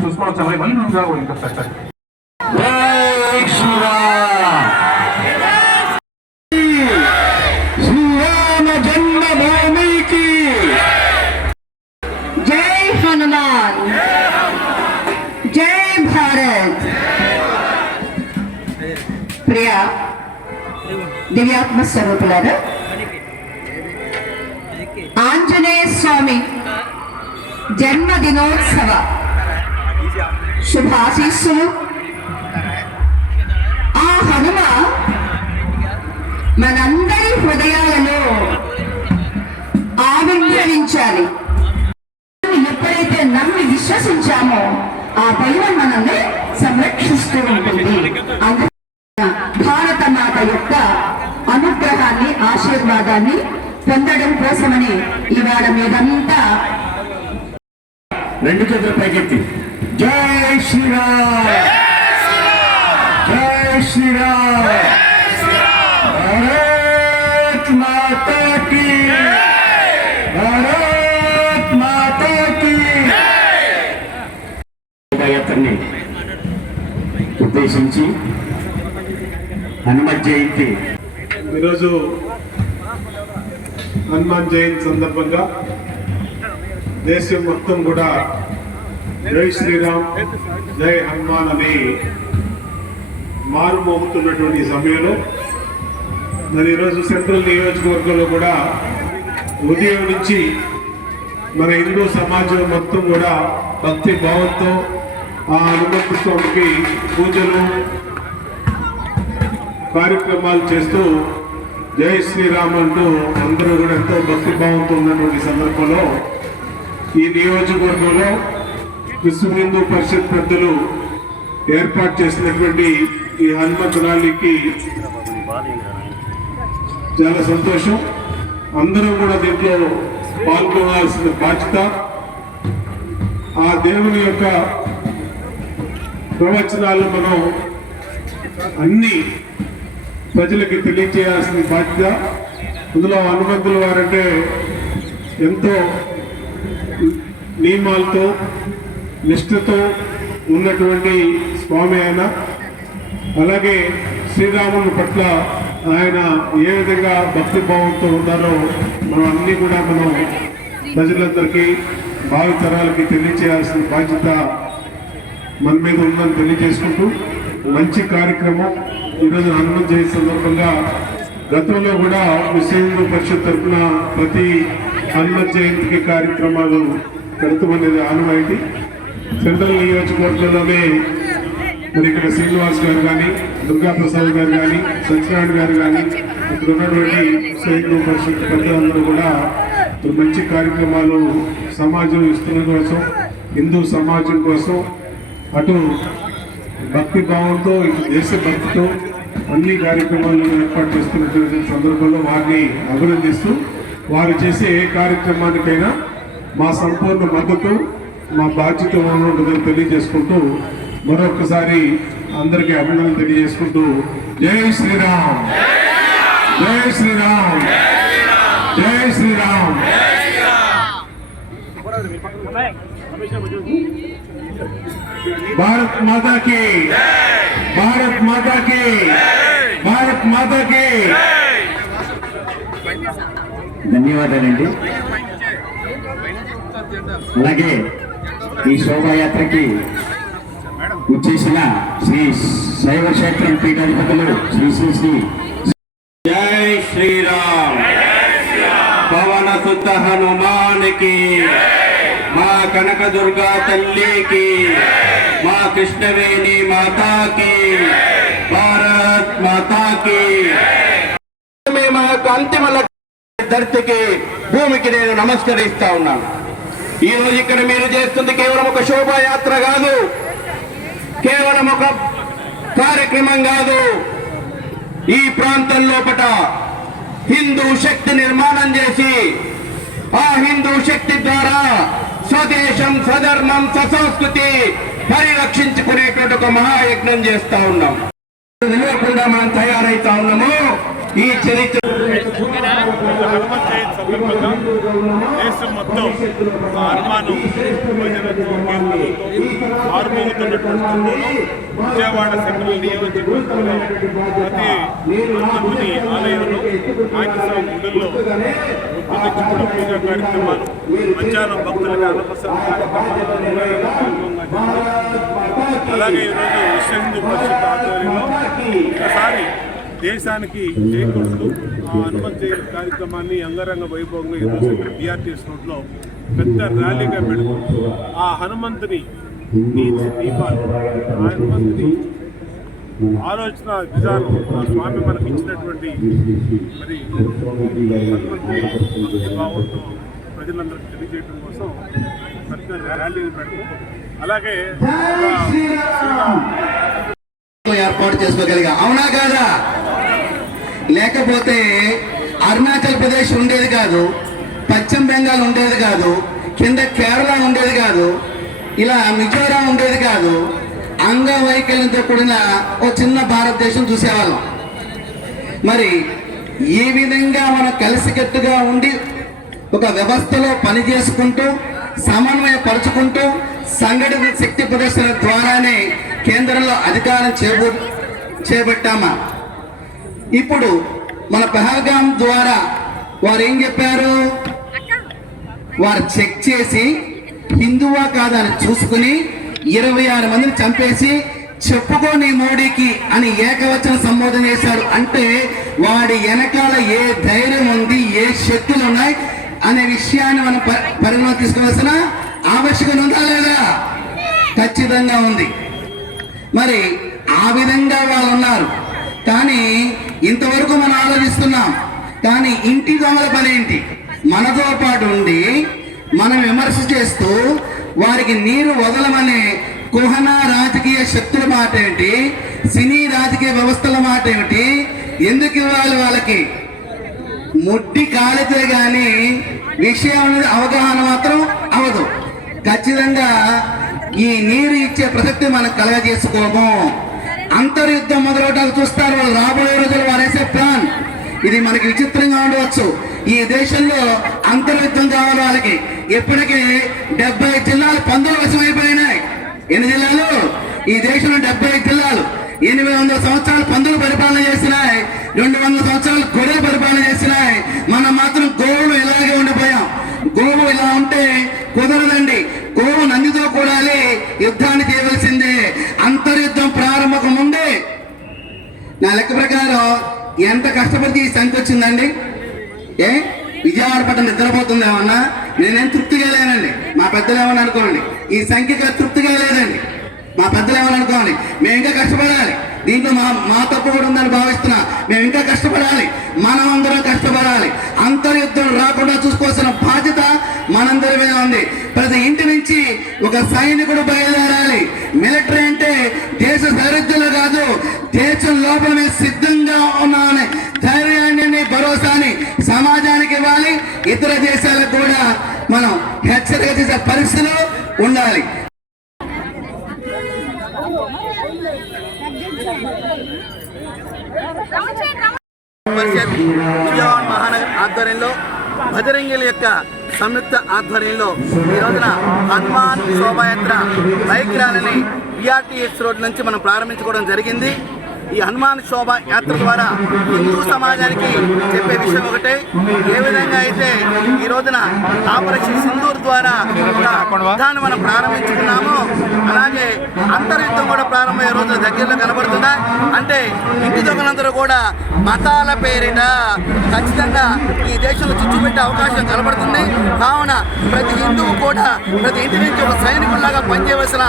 చూసుకోవచ్చు అవి మళ్ళీ ఇంకా పెట్టండి. శ్రీరామ జన్మభూమికి జై హనుమాన్, జై భారత్. ప్రియ దివ్యాత్మ స్వరూపులారా, ఆంజనేయ స్వామి జన్మదినోత్సవ శుభాశీస్సులు ఆ హనుమ మనందరి హృదయాలలో ఆవిర్భవించాలి. ఎప్పుడైతే నమ్మి విశ్వసించామో ఆ దైవం మనల్ని సంరక్షిస్తూ ఉంటుంది. భారత మాత యొక్క అనుగ్రహాన్ని, ఆశీర్వాదాన్ని పొందడం కోసమని ఇవాళ మీదంతా రెండు చేతుల పైకెత్తి జై శ్రీరామ్, జై శ్రీరామ్, భారత్ మాతా కీ, భారత్ మాతా కీ. శోభాయాత్రని ఉద్దేశించి హనుమత్ జయంతి ఈరోజు హనుమాన్ జయంతి సందర్భంగా దేశం మొత్తం కూడా జై శ్రీరామ్, జై హనుమాన్ అని మారుమోగుతున్నటువంటి సమయంలో మరి ఈరోజు సెంట్రల్ నియోజకవర్గంలో కూడా ఉదయం నుంచి మన హిందూ సమాజం మొత్తం కూడా భక్తి భావంతో ఆ హనుమంత స్వామికి పూజలు కార్యక్రమాలు చేస్తూ జై శ్రీరామ్ అంటూ అందరూ కూడా ఎంతో భక్తి భావంతో ఉన్నటువంటి సందర్భంలో ఈ నియోజకవర్గంలో విశ్వ హిందూ పరిషత్ పెద్దలు ఏర్పాటు చేసినటువంటి ఈ హనుమంత్ ర్యాలీకి చాలా సంతోషం. అందరం కూడా దీంట్లో పాల్గొనాల్సిన బాధ్యత, ఆ దేవుని యొక్క ప్రవచనాలు మనం అన్ని ప్రజలకి తెలియచేయాల్సిన బాధ్యత. అందులో హనుమంతుల వారంటే ఎంతో నియమాలతో నిష్ఠతో ఉన్నటువంటి స్వామి ఆయన. అలాగే శ్రీరాముని పట్ల ఆయన ఏ విధంగా భక్తి భావంతో ఉన్నారో మనం అన్నీ కూడా మనం ప్రజలందరికీ భావితరాలకి తెలియచేయాల్సిన బాధ్యత మన మీద ఉందని తెలియజేసుకుంటూ మంచి కార్యక్రమం ఈరోజు హనుమంత్ జయంతి సందర్భంగా గతంలో కూడా విశ్వ హిందూ పరిషత్ తరఫున ప్రతి హనుమంత్ జయంతికి కార్యక్రమాలు పెడుతామనేది ఆనవాయితీ. సెంట్రల్ నియోజకవర్గంలోనే మరి ఇక్కడ శ్రీనివాస్ గారు కానీ, దుర్గాప్రసాద్ గారు కానీ, సత్యనారాయణ గారు కానీ, ఇక్కడ ఉన్నటువంటి విశ్వ హిందూ పరిషత్ పెద్దలందరూ కూడా మంచి కార్యక్రమాలు సమాజం ఇస్తున్న కోసం, హిందూ సమాజం కోసం అటు భక్తి భావంతో, ఇటు దేశభక్తితో అన్ని కార్యక్రమాలను ఏర్పాటు చేస్తున్నటువంటి సందర్భంలో వారిని అభినందిస్తూ వారు చేసే ఏ కార్యక్రమానికైనా మా సంపూర్ణ మద్దతు, మా బాధ్యత ఉంటుందని తెలియజేసుకుంటూ మరొకసారి అందరికీ అభినందనలు తెలియజేసుకుంటూ జై శ్రీరామ్, జై శ్రీరామ్, జై శ్రీరామ్. భారత్ మాతా కీ, భారత్ మాతా కీ, భారత్ మాతా కీ. ధన్యవాదాలండి. అలాగే ఈ శోభాయాత్రకి వచ్చేసిన శ్రీ శైవ క్షేత్రం పీఠాధిపతులు శ్రీ శ్రీ శ్రీ జై శ్రీరామ్, పవన సుత హనుమానికి, మా కనక దుర్గా తల్లికి, మా కృష్ణవేణి మాతాకి, భారత్ మాతాకి. మా యొక్క అంతిమ ధరతికి, భూమికి నేను నమస్కరిస్తా ఉన్నాను. ఈ రోజు ఇక్కడ మీరు చేస్తుంది కేవలం ఒక శోభాయాత్ర కాదు, కేవలం ఒక కార్యక్రమం కాదు. ఈ ప్రాంతం లోపట హిందూ శక్తి నిర్మాణం చేసి ఆ హిందూ శక్తి ద్వారా స్వదేశం, స్వధర్మం, స్వసంస్కృతి పరిరక్షించుకునేటువంటి ఒక మహాయజ్ఞం చేస్తా ఉన్నాం. నిలవకుండా మనం తయారైతా ఉన్నాము. ఈ చరిత్ర హనుమత్ జయంతి సందర్భంగా దేశం మొత్తం హనుమాను మారుమోగుతున్నటువంటి విజయవాడ సెంట్రల్ నియోజకవర్గంలో ప్రతి హనుమంతుని ఆలయంలో ఆంజనేయ గుడుల్లో రూపొందించబడిన పూజా కార్యక్రమాలు మధ్యాహ్నం భక్తులకు అన్నప్రసాద కార్యక్రమాలు అలాగే ఈరోజు విశ్వ హిందూ పరిషత్ ఆధ్వర్యంలో ఒకసారి దేశానికి చేకూరుతూ ఆ హనుమంత్ జయంతి కార్యక్రమాన్ని అంగరంగ వైభవంగా ఈరోజు BRTS రోడ్లో పెద్ద ర్యాలీగా పెడుతూ ఆ హనుమంతుని నీతి దీపాలు ఆ హనుమంతుని ఆలోచన విధానం ఆ స్వామి మనకు ఇచ్చినటువంటి మరి హనుమంతుని భక్తి భావంతో ప్రజలందరికీ తెలియజేయడం కోసం పెద్ద ర్యాలీని పెడుతూ అలాగే ఏర్పాటు చేసుకోగలిగా, అవునా కాదా? లేకపోతే అరుణాచల్ ప్రదేశ్ ఉండేది కాదు, పశ్చిమ బెంగాల్ ఉండేది కాదు, కింద కేరళ ఉండేది కాదు, ఇలా మిజోరాం ఉండేది కాదు. అంగవైకల్యంతో కూడిన ఓ చిన్న భారతదేశం చూసేవాళ్ళం. మరి ఈ విధంగా మనం కలిసికట్టుగా ఉండి ఒక వ్యవస్థలో పని చేసుకుంటూ సమన్వయపరుచుకుంటూ సంఘటిత శక్తి ప్రదర్శన ద్వారానే కేంద్రంలో అధికారం చేపట్టామా? ఇప్పుడు మన పహల్గాం ద్వారా వారు ఏం చెప్పారు? వారు చెక్ చేసి హిందువా కాదని చూసుకుని 26 మందిని చంపేసి చెప్పుకోని మోడీకి అని ఏకవచన సంబోధన చేశాడు. అంటే వాడి వెనకాల ఏ ధైర్యం ఉంది, ఏ శక్తులు ఉన్నాయి అనే విషయాన్ని మనం పరిగణన తీసుకోవాల్సిన ఆవశ్యకత ఉందా లేదా? ఖచ్చితంగా ఉంది. మరి ఆ విధంగా వాళ్ళు ఉన్నారు. కానీ ఇంతవరకు మనం ఆలోచిస్తున్నాం. కానీ ఇంటి దొంగల పని ఏంటి? మనతో పాటు ఉండి మనం విమర్శ చేస్తూ వారికి నీరు వదలమనే కుహనా రాజకీయ శక్తుల మాట ఏమిటి? సినీ రాజకీయ వ్యవస్థల మాట ఏమిటి? ఎందుకు ఇవ్వాలి వాళ్ళకి? ముడ్డి కాలితే గాని విషయం అనేది అవగాహన మాత్రం అవదు. ఖచ్చితంగా ఈ నీరు ఇచ్చే ప్రసక్తి మనం కలగజేసుకోము. అంతర్యుద్ధం మొదలవటాలు చూస్తారు వాళ్ళు. రాబోయే రోజులు వారేసే ప్లాన్ ఇది మనకి విచిత్రంగా ఉండవచ్చు. ఈ దేశంలో అంతర్యుద్ధం కావాలి వాళ్ళకి. ఇప్పటికే 70 జిల్లాలు పందుల వశం అయిపోయినాయి. ఎన్ని జిల్లాలు? ఈ దేశంలో 70 జిల్లాలు. 800 సంవత్సరాలు పందులు పరిపాలన చేసినాయి, 200 సంవత్సరాలు గొర్రెలు పరిపాలన చేసినాయి. మనం మాత్రం గోవులు ఇలాగే ఉండిపోయాం. గోవు ఇలా ఉంటే కుదరదండి. గోవు నందితో కూడాలి, యుద్ధాన్ని చేయవలసిందే. అంతర్యుద్ధం ప్రారంభం ముందే నా లెక్క ప్రకారం ఎంత కష్టపడితే ఈ సంఖ్య వచ్చిందండి? విజయవాడ పట్టణం నిద్రపోతుంది ఏమన్నా? నేనేం తృప్తిగా లేనండి. మా పెద్దలు ఏమని అనుకోండి, ఈ సంఖ్యగా తృప్తిగా లేదండి. మా పెద్దలు ఏమని అనుకోండి, మేము ఇంకా కష్టపడాలి. దీంట్లో మా తప్పు కూడా ఉందని భావిస్తున్నా. మేము ఇంకా కష్టపడాలి, మనం అందరం కష్టపడాలి. అంతర్యుద్ధం రాకుండా చూసుకోవాల్సిన బాధ్యత మనందరి మీద ఉంది. ప్రతి ఇంటి నుంచి ఒక సైనికుడు బయలుదేరాలి. మిలిటరీ అంటే దేశ సరిహద్దులు కాదు, దేశం లోపలనే సిద్ధంగా ఉన్నామని ధైర్యాన్ని, భరోసాని సమాజానికి ఇవ్వాలి. ఇతర దేశాలకు కూడా మనం హెచ్చరిక చేసే పరిస్థితులు ఉండాలి. విజయవాడ మహానగర్ ఆధ్వర్యంలో భజరంగిల యొక్క సంయుక్త ఆధ్వర్యంలో ఈ రోజున హనుమాన్ శోభాయాత్ర బైక్ ర్యాలీని BRTS రోడ్ నుంచి మనం ప్రారంభించుకోవడం జరిగింది. ఈ హనుమాన్ శోభా యాత్ర ద్వారా హిందూ సమాజానికి చెప్పే విషయం ఒకటే, ఏ విధంగా అయితే ఈ రోజున ఆపరేషన్ సింధూర్ ద్వారా యుద్ధాన్ని మనం ప్రారంభించుకున్నామో అలాగే అంతర్యుద్ధం కూడా ప్రారంభమయ్యే రోజుల దగ్గరలో కనబడుతున్నాయి. అంటే ఇంటి దొంగలందరూ కూడా మతాల పేరిట ఖచ్చితంగా ఈ దేశంలో చుచ్చుపెట్టే అవకాశం కనబడుతుంది. కావున ప్రతి హిందువు కూడా ప్రతి ఇంటి నుంచి ఒక సైనికుల్లాగా పనిచేయవలసిన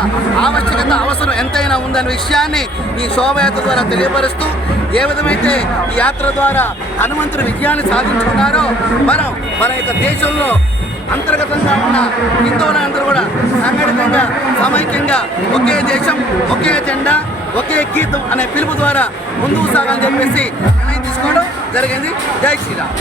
ఆవశ్యకత, అవసరం ఎంతైనా ఉందనే విషయాన్ని ఈ శోభయాత్ర ద్వారా తెలియపరుస్తూ, ఏ విధమైతే ఈ యాత్ర ద్వారా హనుమంతుడు విజయాన్ని సాధించుకున్నారో మన యొక్క దేశంలో అంతర్గతంగా ఉన్న హిందువులందరూ కూడా సంఘటితంగా సమైక్యంగా ఒకే దేశం, ఒకే జెండా, ఒకే గీతం అనే పిలుపు ద్వారా ముందుకు సాగాలని చెప్పేసి నిర్ణయం తీసుకోవడం జరిగింది. జై శ్రీరామ్.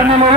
పుణ్యము